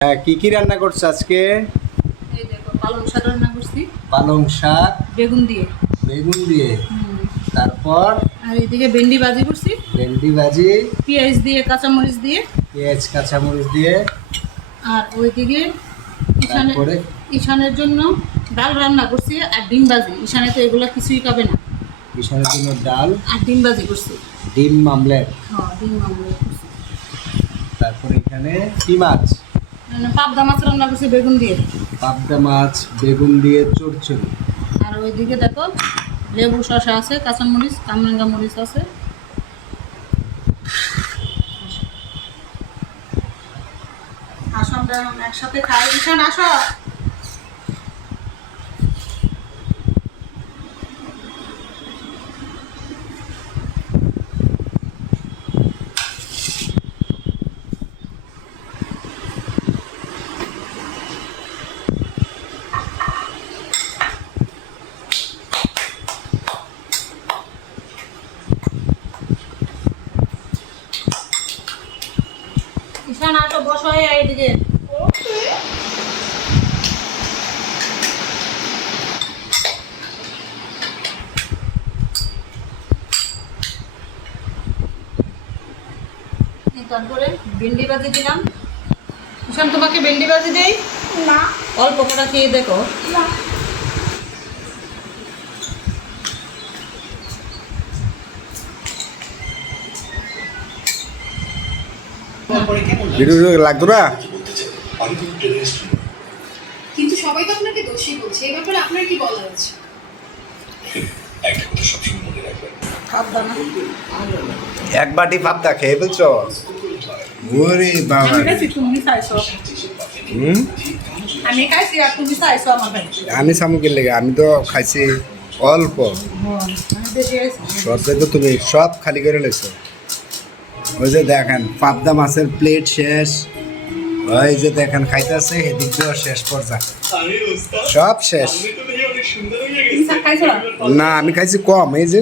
কি কি রান্না করছো আজকে? এই দেখো পালং শাক রান্না করছি পালং শাক বেগুন দিয়ে। বেগুন দিয়ে। তারপর আর এদিকে ভেন্ডি ভাজি করছি ভেন্ডি ভাজি, পেঁয়াজ দিয়ে কাঁচামরিচ দিয়ে। পেঁয়াজ কাঁচামরিচ দিয়ে। আর ওইদিকে তারপরে ঈশানের জন্য ডাল রান্না করছি আর ডিম ভাজি। ঈশানে তো এগুলো কিছুই খাবে না। ঈশানের জন্য ডাল আর ডিম ভাজি করছি। ডিম আমলেট। হ্যাঁ, ডিম আমলেট করছি। তারপরে এখানে কি মাছ? পাবদা মাছ রান্না করছি বেগুন দিয়ে। পাবদা মাছ বেগুন দিয়ে চচ্চড়ি। আর ওইদিকে দেখো লেবু শসা আছে, কাঁচামরিচ কামরাঙ্গা মরিচ আছে। আসো আমরা একসাথে খাই। ঈশান আসো। ঈশান আসো, বসো এইদিকে। তারপরে ভেন্ডি ভাজি দিলাম। ঈশান তোমাকে ভেন্ডি ভাজি দেই না? অল্প করে খেয়ে দেখো। ভিডিও লাগতো না? কিন্তু সবাই তো আপনাকে দোষী বলছে, এই ব্যাপারে আপনার কি বলার আছে? এক বাটি পাবদা খেয়ে ফেলছো? ওরে বাবা। আমি খাইছি, তুমি খাইছো। হুম, আমি খাইছি আর তুমি খাইছো আমার ভাই। আমি শামুকের লেগে আমি তো খাইছি অল্প। আমি বেশি খাইছি। সবটাই তো তুমি সব খালি করে লেছো। ওই যে দেখেন পাবদা মাছের প্লেট শেষ, ওই যে দেখেন খাইতেছে এদিক দিয়েও শেষ পর্যন্ত সব শেষ। তুমি শাক খাইছো? না আমি খাইছি কম, এই যে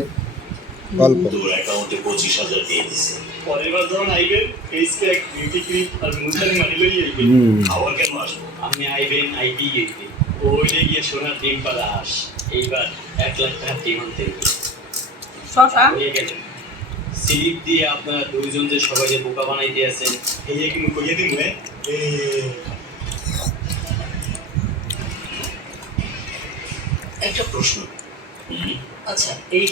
অল্প। তোর অ্যাকাউন্টে 25,000 দিয়ে দিছে। পরের বার যখন আইবেন ফেস প্যাক বিউটি ক্রিম আর মুলতানি মাটি লই আইবেন। আবার কেন আসবো? আপনি আইবেন আইবি গেইতে ওইলে গিয়ে সোনার ডিম পালা আস। এইবার 1 লাখ টাকা ডিম আনতে হবে। শসা নিয়ে গেলেন স্লিপ দিয়ে আপনারা দুইজন যে সবাই যে বোকা বানাই দিয়েছেন এই কি মুখ কইয়ে দিন একটা প্রশ্ন। আচ্ছা এই